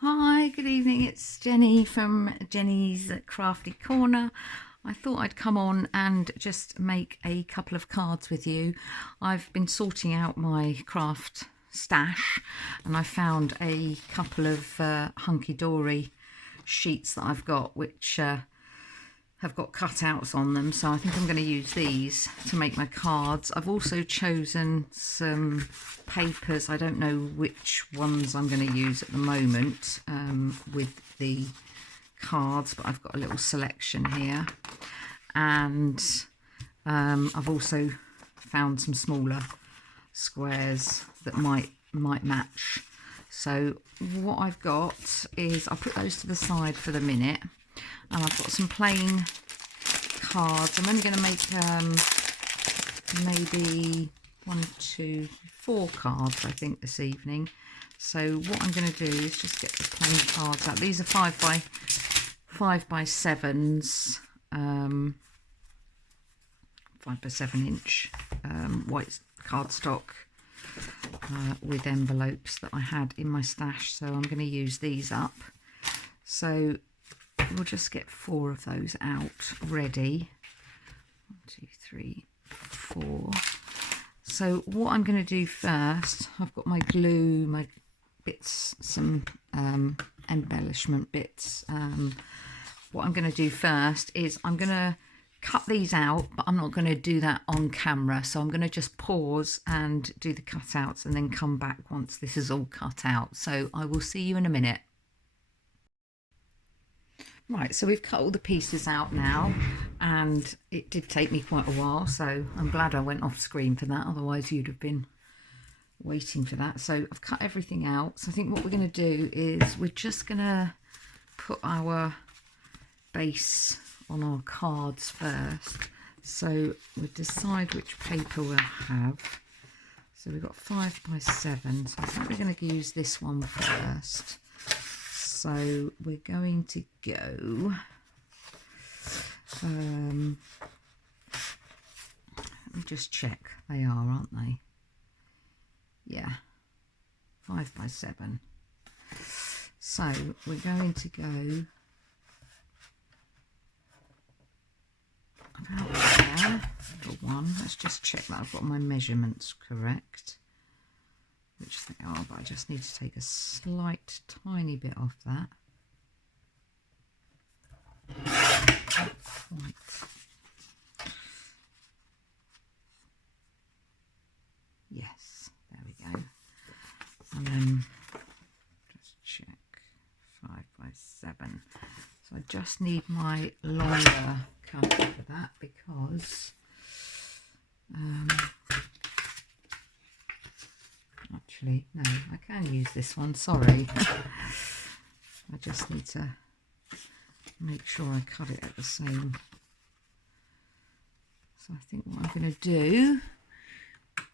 Hi, good evening. It's Jenny from Jenny's Crafty Corner. I thought I'd come on and just make a couple of cards with you. I've been sorting out my craft stash and I found a couple of hunky-dory sheets that I've got which have got cutouts on them, so I think I'm going to use these to make my cards. I've also chosen some papers. I don't know which ones I'm going to use at the moment with the cards, but I've got a little selection here. And I've also found some smaller squares that might match. So what I've got is, I'll put those to the side for the minute. And I've got some plain cards. I'm only going to make maybe 1, 2, 4 cards, I think, this evening. So what I'm going to do is just get the plain cards out. These are 5 by 7s, 5 by 7 inch white cardstock with envelopes that I had in my stash. So I'm going to use these up. So we'll just get 4 of those out ready. 1, 2, 3, 4. So what I'm going to do first, I've got my glue, my bits, some embellishment bits. What I'm going to do first is I'm going to cut these out, but I'm not going to do that on camera. So I'm going to just pause and do the cutouts and then come back once this is all cut out. So I will see you in a minute. Right, so we've cut all the pieces out now, and it did take me quite a while, so I'm glad I went off screen for that, otherwise you'd have been waiting for that. So I've cut everything out. So I think what we're going to do is we're just going to put our base on our cards first. So we'll decide which paper we'll have. So we've got 5 by 7, so I think we're going to use this one first. So we're going to go, let me just check, they are, aren't they? Yeah, 5 by 7. So we're going to go about there for one. Let's just check that I've got my measurements correct, which they are, but I just need to take a slight tiny bit off that. Not quite. Yes, there we go. And then just check 5 by 7. So I just need my longer cutter for that because actually, no, I can use this one, sorry. I just need to make sure I cut it at the same. So I think what I'm going to do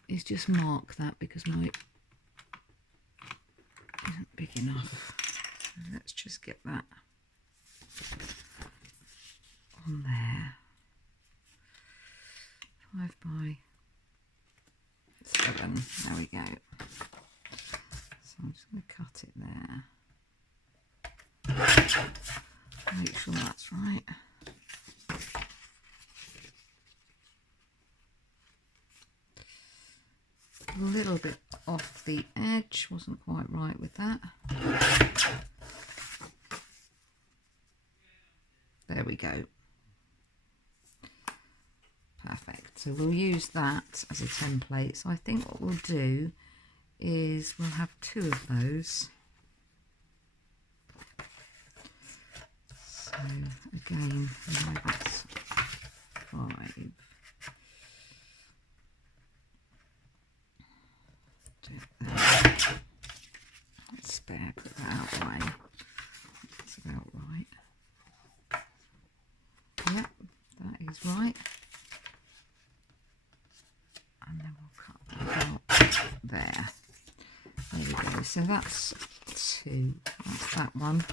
is just mark that because my isn't big enough. So let's just get that on there. 5 by 7, there we go. So I'm just going to cut it there. Make sure that's right. A little bit off the edge, wasn't quite right with that. There we go. Perfect. So we'll use that as a template. So I think what we'll do is we'll have 2 of those. So again, that's 5. Let's spare, put that out of the way. That's about right. Yep, that is right. And then we'll cut that out there. There we go. So that's 2. That's that one.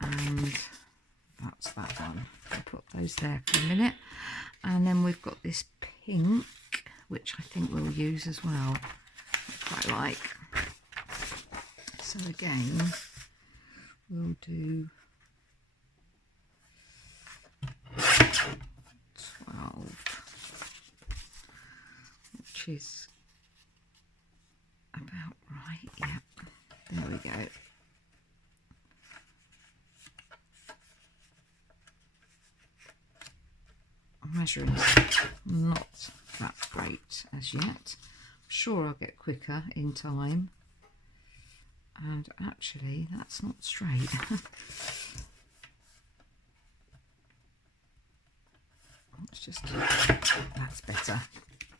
And that's that one. I'll put those there for a minute. And then we've got this pink, which I think we'll use as well. I quite like. So again, we'll do 12, which is about right. Yeah, there we go. Measuring not that great as yet. I'm sure I'll get quicker in time. And actually, that's not straight. Let's just, that's better.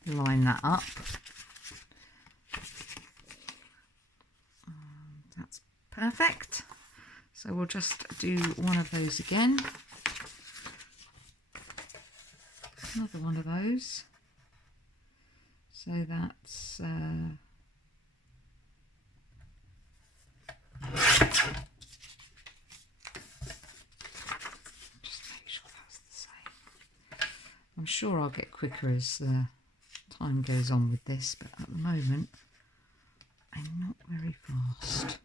Line that up. That's perfect. So we'll just do one of those again. Another one of those. So that's just make sure that's the same. I'm sure I'll get quicker as time goes on with this, but at the moment I'm not very fast.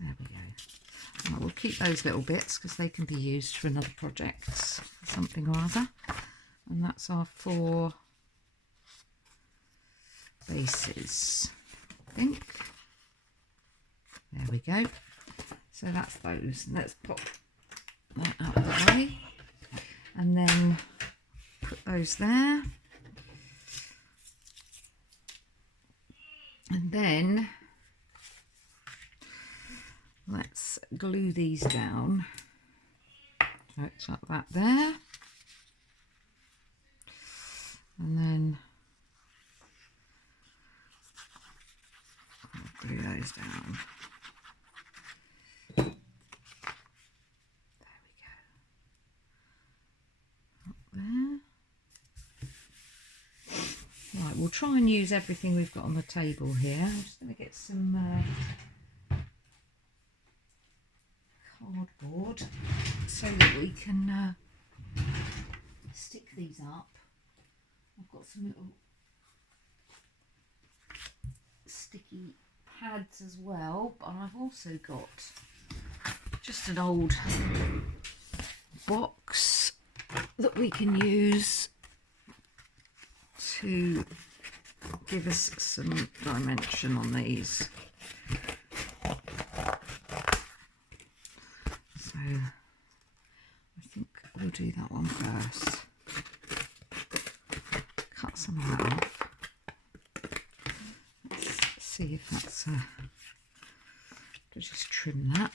There we go. Right, we'll keep those little bits because they can be used for another project, something or other. And that's our 4 bases, I think. There we go. So that's those. Let's pop that out of the way. And then put those there. And then let's glue these down. So it's like that there. And then I'll glue those down. There we go. Up there. Right, we'll try and use everything we've got on the table here. I'm just going to get some cardboard so that we can stick these up. I've got some little sticky pads as well, but I've also got just an old box that we can use to give us some dimension on these. So I think we'll do that one first. Cut some of that off. Let's see if that's just trim that.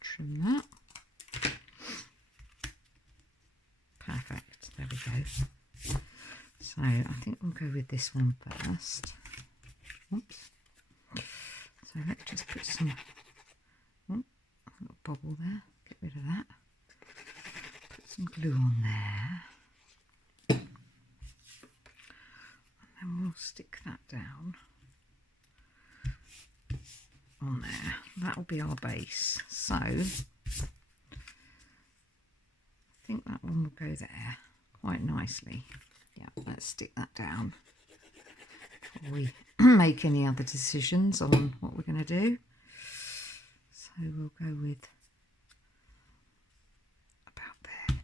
Trim that. Perfect. There we go. So I think we'll go with this one first. Oops. So let's just put some, oh, a little bobble there, get rid of that. Put some glue on there. And then we'll stick that down on there. That'll be our base. So I think that one will go there quite nicely. Yeah, let's stick that down before we make any other decisions on what we're going to do. So we'll go with about there.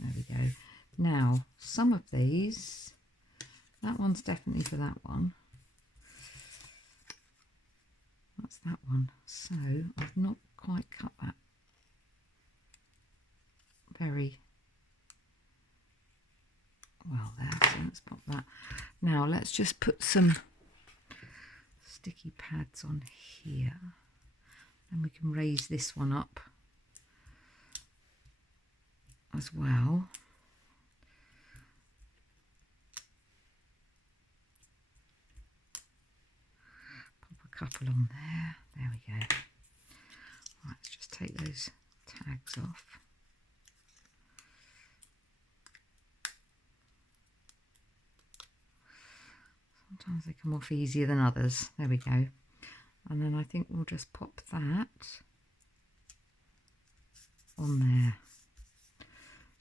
There we go. Now, some of these, that one's definitely for that one. That's that one. So I've not quite cut that very well there. So let's pop that. Now let's just put some sticky pads on here. And we can raise this one up as well. Pop a couple on there. There we go. Right, let's just take those tags off. Sometimes they come off easier than others. There we go. And then I think we'll just pop that on there,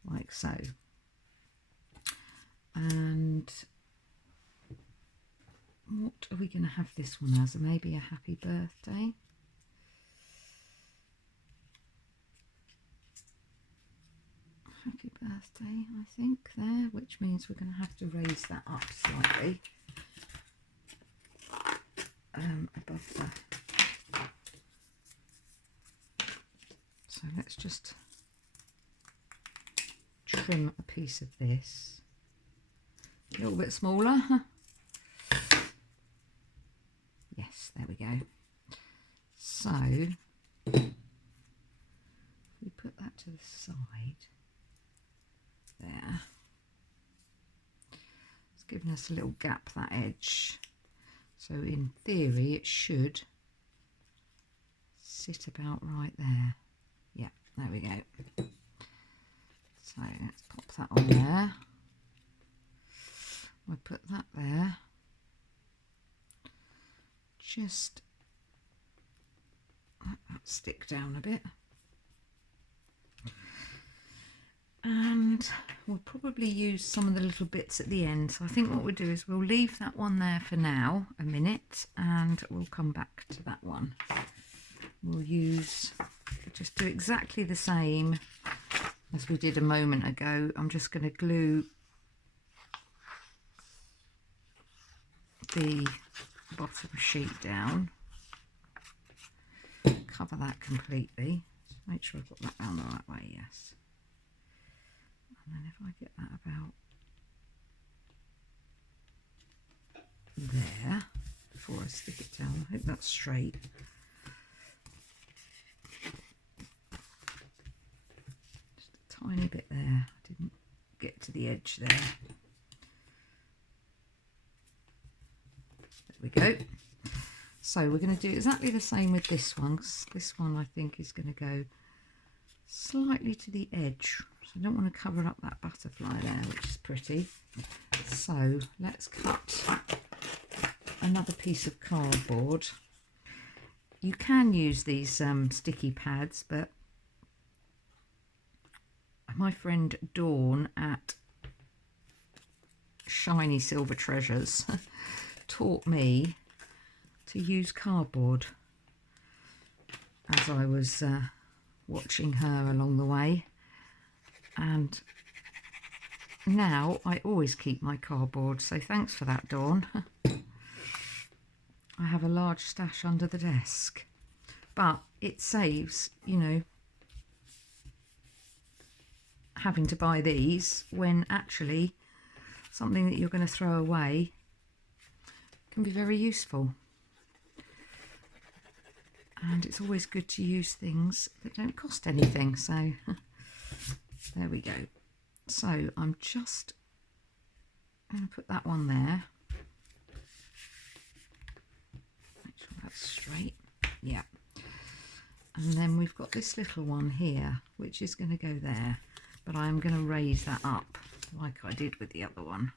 like so. And What are we going to have this one as? Maybe a happy birthday. Happy birthday, I think, there, which means we're going to have to raise that up slightly above the... So let's just trim a piece of this. A little bit smaller. Yes, there we go. So, if we put that to the side, there. It's giving us a little gap, that edge. So in theory, it should sit about right there. Yeah, there we go. So let's pop that on there. We'll put that there. Just let that stick down a bit. And we'll probably use some of the little bits at the end. So I think what we'll do is we'll leave that one there for now, a minute, and we'll come back to that one. We'll just do exactly the same as we did a moment ago. I'm just going to glue the bottom sheet down, cover that completely. Just make sure I've got that down the right way, yes. And then if I get that about there before I stick it down, I hope that's straight. Just a tiny bit there, I didn't get to the edge there. There we go. So we're going to do exactly the same with this one. This one I think is going to go slightly to the edge. So I don't want to cover up that butterfly there, which is pretty. So let's cut another piece of cardboard. You can use these sticky pads, but my friend Dawn at Shiny Silver Treasures taught me to use cardboard as I was watching her along the way, and now I always keep my cardboard, so thanks for that, Dawn. I have a large stash under the desk, but it saves, you know, having to buy these when actually something that you're going to throw away can be very useful. And it's always good to use things that don't cost anything. So there we go. So I'm just going to put that one there. Make sure that's straight. Yeah. And then we've got this little one here, which is going to go there. But I'm going to raise that up like I did with the other one.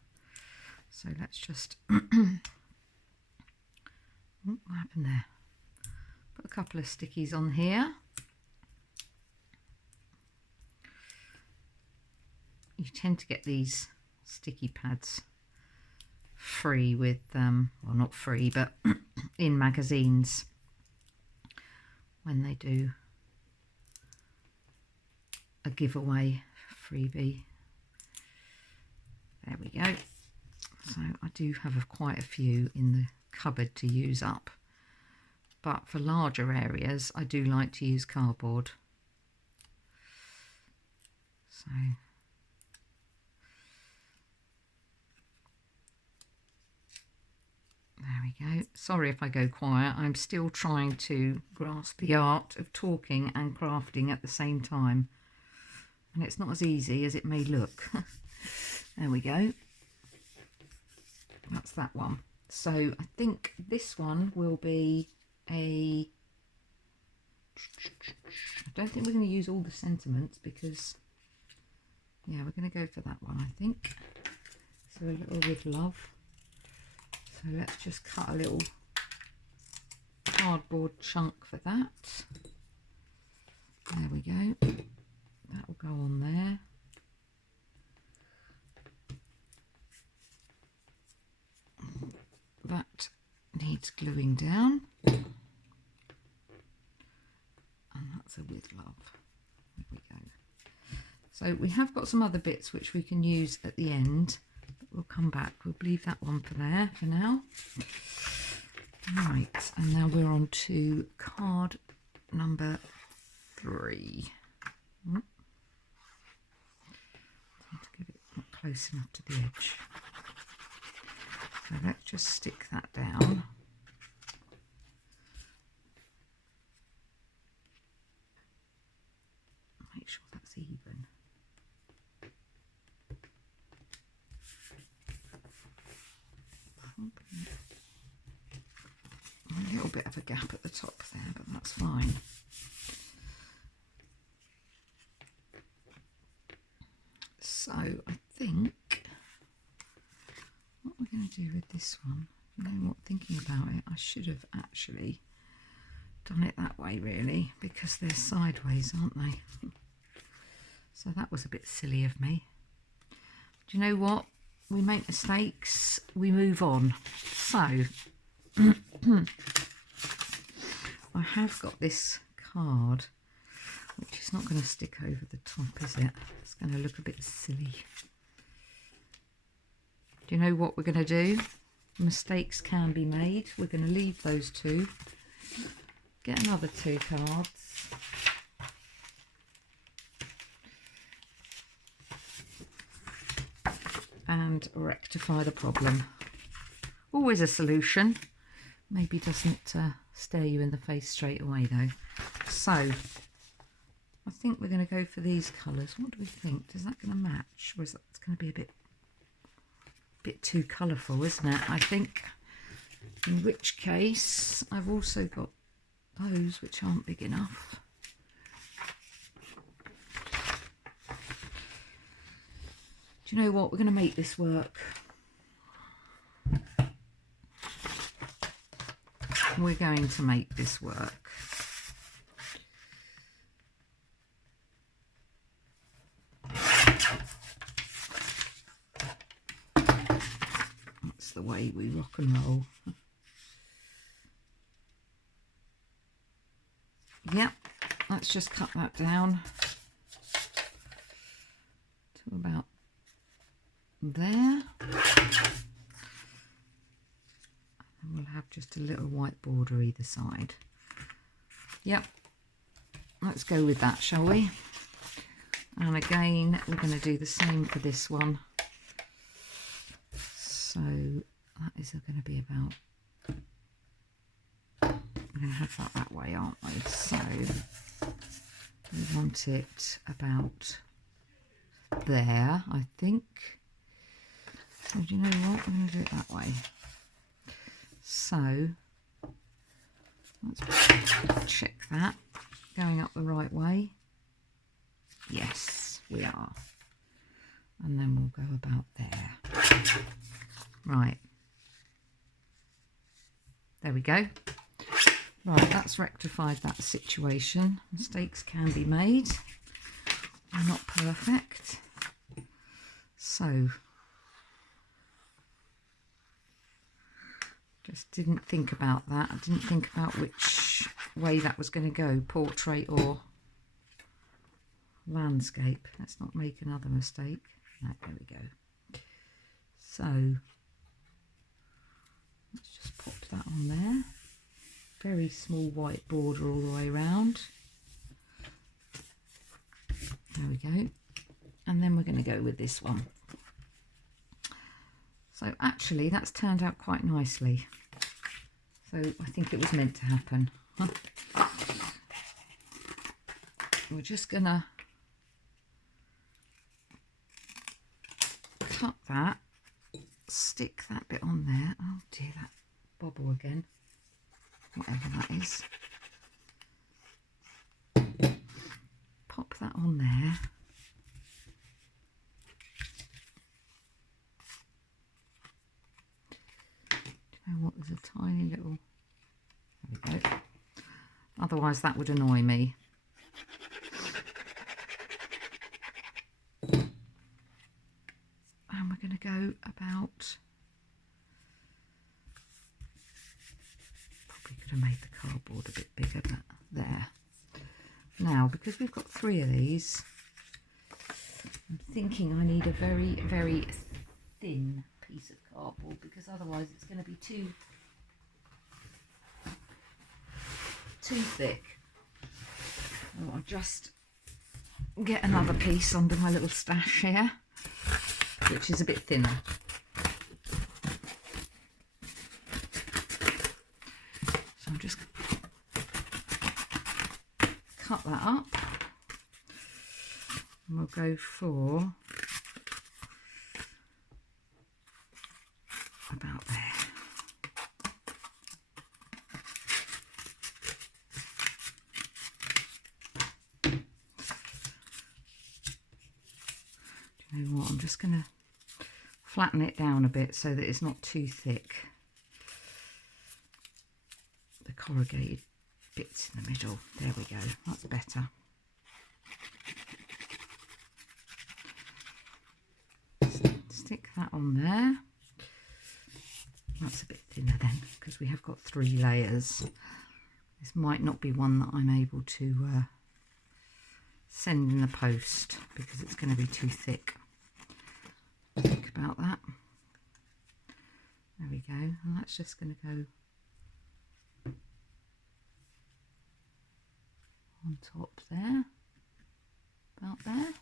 So let's just... What happened there? Put a couple of stickies on here. You tend to get these sticky pads free with, well, not free, but in magazines when they do a giveaway freebie. There we go. So I do have quite a few in the cupboard to use up. But for larger areas, I do like to use cardboard. So there we go. Sorry if I go quiet. I'm still trying to grasp the art of talking and crafting at the same time. And it's not as easy as it may look. There we go. That's that one. So I think this one will be I don't think we're going to use all the sentiments because, yeah, we're going to go for that one, I think. So a little with love. So let's just cut a little cardboard chunk for that. There we go. That will go on there. that needs gluing down. And that's a with love. There we go. So we have got some other bits which we can use at the end. But we'll come back. We'll leave that one for there for now. Right, and now we're on to card number 3. Need to get it not close enough to the edge. So let's just stick that down. Make sure that's even. A little bit of a gap at the top there, but that's fine. So I think what we're going to do with this one, you know what, thinking about it, I should have actually done it that way really, because they're sideways, aren't they? So that was a bit silly of me. Do you know what? We make mistakes, we move on. So I have got this card, which is not going to stick over the top, is it? It's going to look a bit silly. Do you know what we're going to do? Mistakes can be made. We're going to leave those two. Get another 2 cards. And rectify the problem. Always a solution. Maybe doesn't stare you in the face straight away though. So I think we're going to go for these colours. What do we think? Is that going to match, or is that going to be a bit too colourful, isn't it? I think. In which case I've also got those which aren't big enough. Do you know what? We're going to make this work. We're going to make this work. That's the way we rock and roll. Yep, let's just cut that down to about there. And we'll have just a little white border either side. Yep, let's go with that, shall we? And again, we're going to do the same for this one. So that is going to be about, we're going to have that way, aren't we? So we want it about there, I think. So do you know what? We're going to do it that way. So let's check that. Going up the right way. Yes, we are. And then we'll go about there. Right. There we go. Right, that's rectified that situation. Mistakes can be made. They're not perfect. So, just didn't think about that. I didn't think about which way that was going to go, portrait or landscape. Let's not make another mistake. No, there we go. So, let's just pop that on there. Very small white border all the way around. There we go. And then we're going to go with this one. So actually that's turned out quite nicely. So I think it was meant to happen. We're just going to cut that, stick that bit on there. Oh dear, that bobble again. Whatever that is. Pop that on there. Do you know what? There's a tiny little. There we go. Otherwise, that would annoy me. And we're going to go about could have made the cardboard a bit bigger, but there. Now, because we've got 3 of these, I'm thinking I need a very, very thin piece of cardboard, because otherwise it's going to be too thick. I'll just get another piece under my little stash here, which is a bit thinner. So I'm just cut that up, and we'll go for about there. Do you know what? I'm just going to flatten it down a bit so that it's not too thick. The corrugated bits in the middle. There we go. That's better. Stick that on there. That's a bit thinner then, because we have got 3 layers. This might not be one that I'm able to send in the post, because it's going to be too thick. Think about that. There we go. And that's just going to go on top there, about there.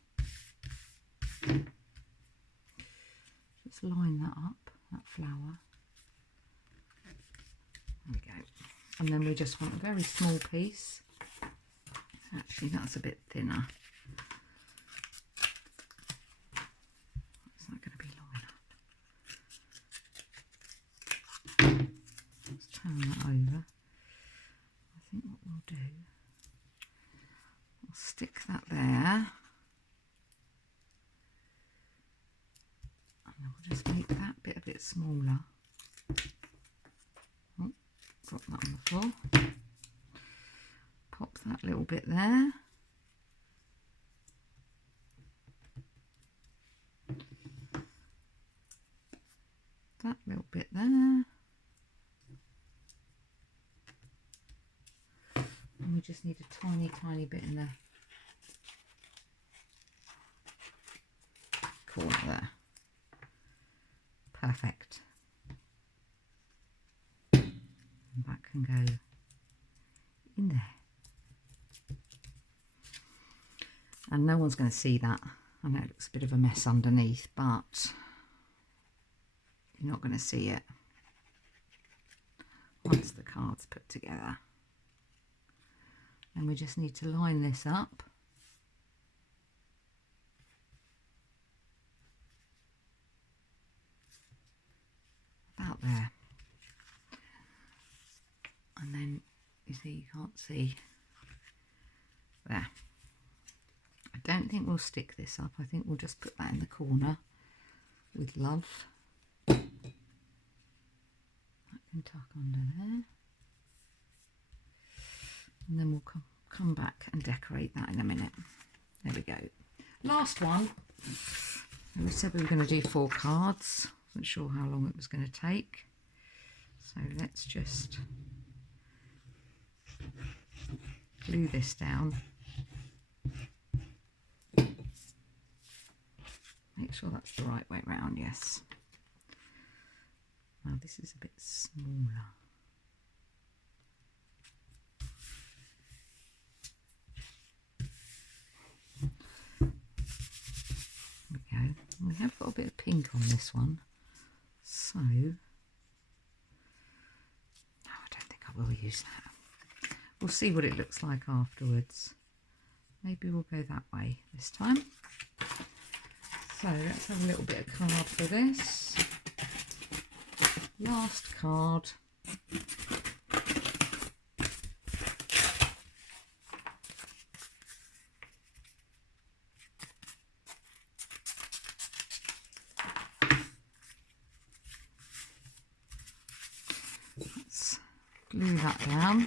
Just line that up, that flower. There we go. And then we just want a very small piece. Actually, that's a bit thinner. It's not going to be long enough. Let's turn that over. I think what we'll do, we'll stick that there. And then we'll just make that bit a bit smaller. Oh, drop that on the floor. Pop that little bit there. That little bit there. And we just need a tiny, tiny bit in the corner there. Perfect. And that can go in there. And no one's going to see that. I know it looks a bit of a mess underneath, but you're not going to see it once the card's put together. And we just need to line this up. About there. And then, you see, you can't see there. I don't think we'll stick this up. I think we'll just put that in the corner with love. That can tuck under there. And then we'll come back and decorate that in a minute. There we go. Last one. We said we were going to do 4 cards. Wasn't sure how long it was going to take. So let's just glue this down. Make sure that's the right way round, yes. Now this is a bit smaller. There we go. We have got a bit of pink on this one. So, no, I don't think I will use that. We'll see what it looks like afterwards. Maybe we'll go that way this time. So let's have a little bit of card for this. Last card. Let's glue that down.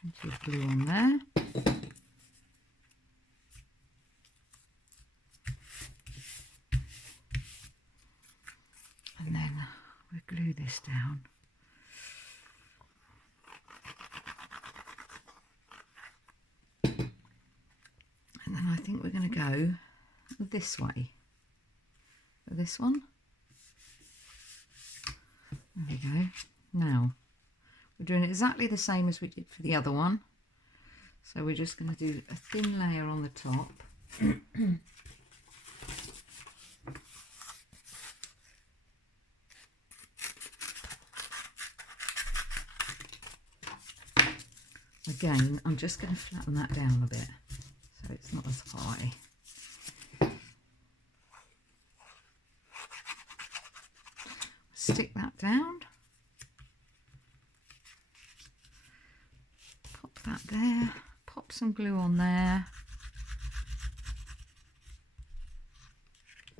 Plenty of glue on there. And then we'll glue this think we're going to go this way for this one. There we go. Now we're doing exactly the same as we did for the other one. So we're just going to do a thin layer on the top. Again, I'm just going to flatten that down a bit so it's not as high. Stick that down. Pop that there. Pop some glue on there.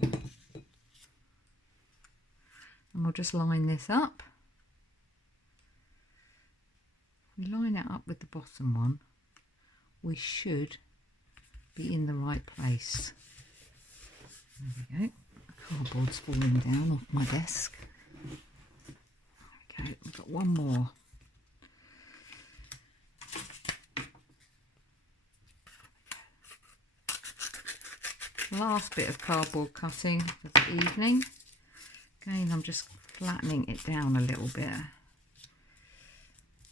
And we'll just line this up. We line it up with the bottom one, we should be in the right place. There we go. The cardboard's falling down off my desk. There we go. We've got one more. Last bit of cardboard cutting for the evening. Again, I'm just flattening it down a little bit.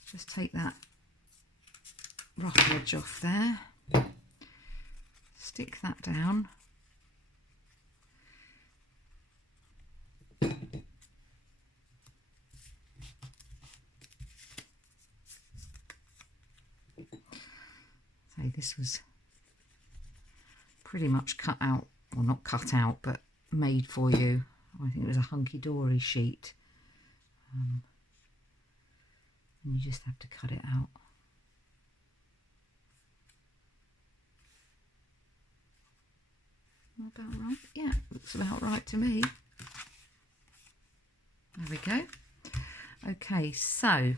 Just take that rough edge off there, stick that down, say this was pretty much cut out, well not cut out but made for you. I think it was a hunky-dory sheet. And you just have to cut it out. About right? Yeah, looks about right to me. There we go. Okay, so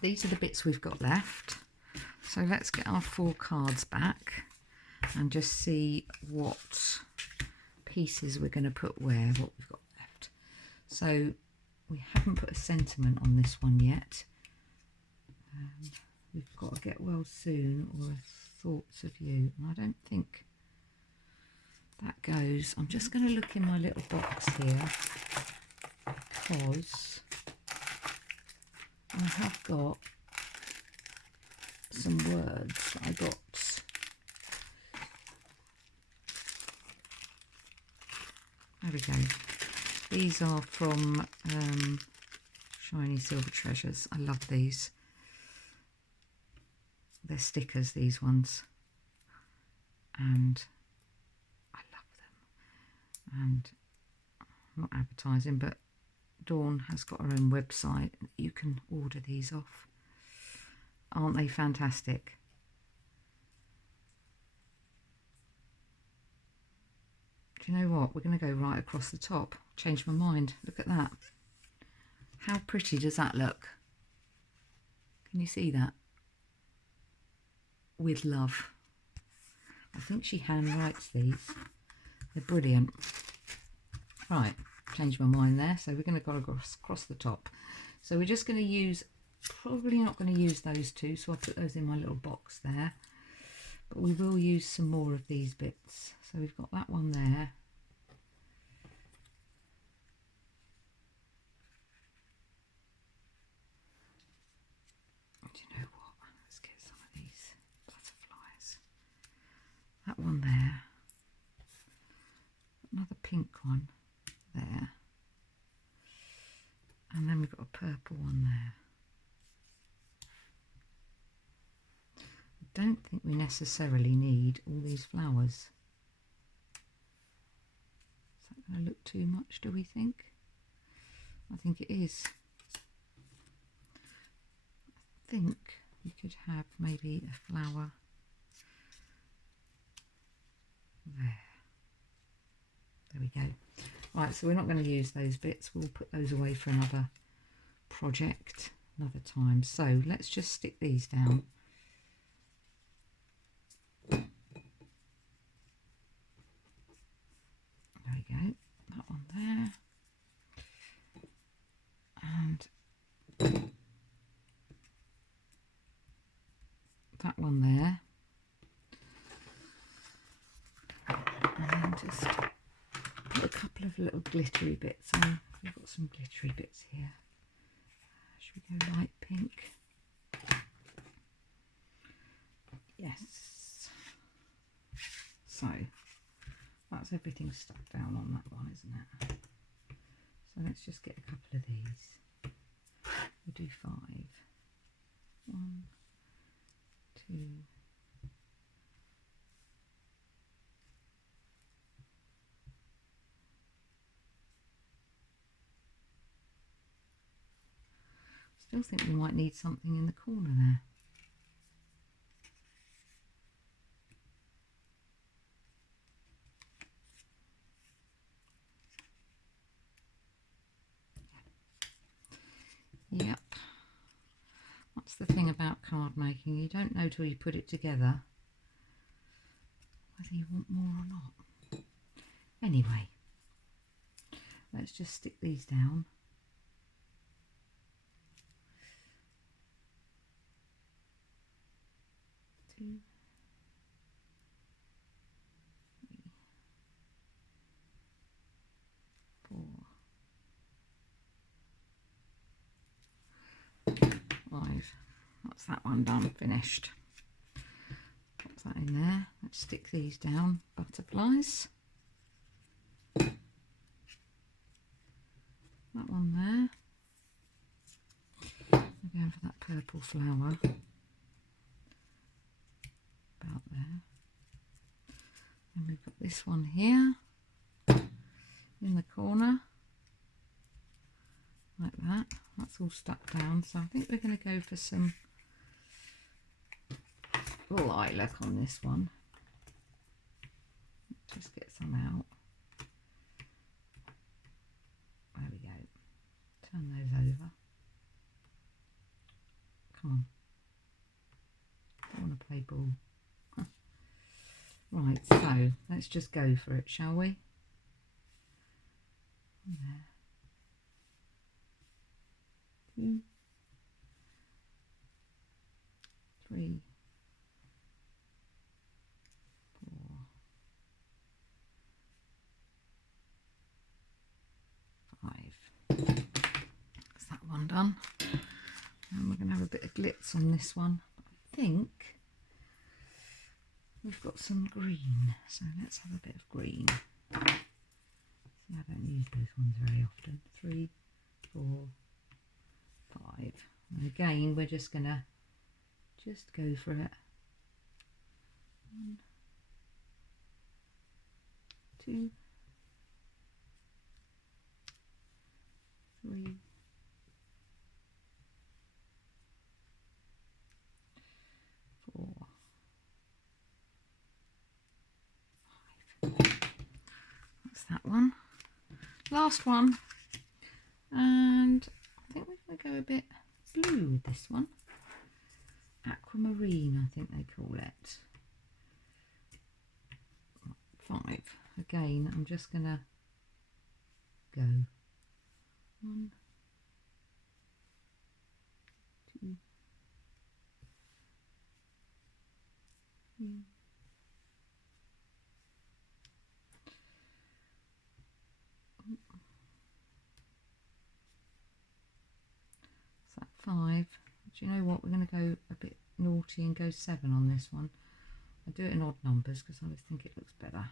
these are the bits we've got left. So let's get our 4 cards back and just see what pieces we're going to put where, what we've got left. So we haven't put a sentiment on this one yet. We've got to get well soon or thoughts of you. And I don't think that goes. I'm just going to look in my little box here because I have got some words that I got. There we go. These are from Shiny Silver Treasures. I love these. They're stickers, these ones. And I love them. And I'm not advertising, but Dawn has got her own website. You can order these off. Aren't they fantastic? Do you know what? We're going to go right across the top. Change my mind. Look at that. How pretty does that look? Can you see that? With love. I think she handwrites these. They're brilliant. Right, change my mind there. So we're going to go across the top. So we're just going to use, probably not going to use those two, so I'll put those in my little box there. But we will use some more of these bits. So we've got that one there. Do you know what? Let's get some of these butterflies. That one there. Another pink one there. And then we've got a purple one there. I don't think we necessarily need all these flowers. Is that going to look too much, do we think? I think it is. I think we could have maybe a flower there. There we go. Right, so we're not going to use those bits. We'll put those away for another project, another time. So let's just stick these down. There we go. That one there. And that one there. of little glittery bits on. We've got some glittery bits here. Should we go light pink? Yes. So that's everything stuck down on that one, isn't it? So let's just get a couple of these. We'll do 5. 1, 2. Still think we might need something in the corner there. Yep. That's the thing about card making. You don't know till you put it together whether you want more or not. Anyway, let's just stick these down. Two, 3, 4, 5. That's that one done, finished. Put that in there. Let's stick these down. Butterflies. That one there. We're going for that purple flower. About there. And we've got this one here in the corner. Like that. That's all stuck down. So I think we're going to go for some lilac on this one. Just get some out. There we go. Turn those over. Come on. I want to play ball. Right, so let's just go for it, shall we? There. 2, 3, 4, 5. That's that one done. And we're going to have a bit of glitz on this one. I think we've got some green, so let's have a bit of green. See, I don't use those ones very often. 3, 4, 5. And again, we're just going to go for it. 1, 2, 3, 4, 5. That's that one. Last one. And I think we're going to go a bit blue with this one. Aquamarine, I think they call it. 5. Again, I'm just going to go 1, 2, 3. Is that 5? Do you know what? We're going to go a bit naughty and go 7 on this one. I do it in odd numbers because I always think it looks better.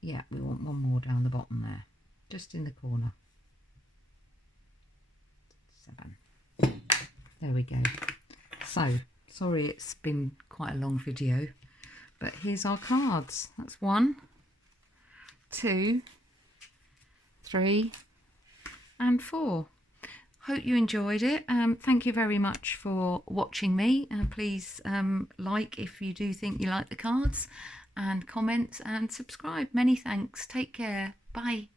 Yeah, we want one more down the bottom there, just in the corner. 7. There we go. So, sorry it's been quite a long video, but here's our cards. That's 1, 2, 3 and 4. Hope you enjoyed it. Thank you very much for watching me. Please like if you do think you like the cards, and comment and subscribe. Many thanks. Take care. Bye.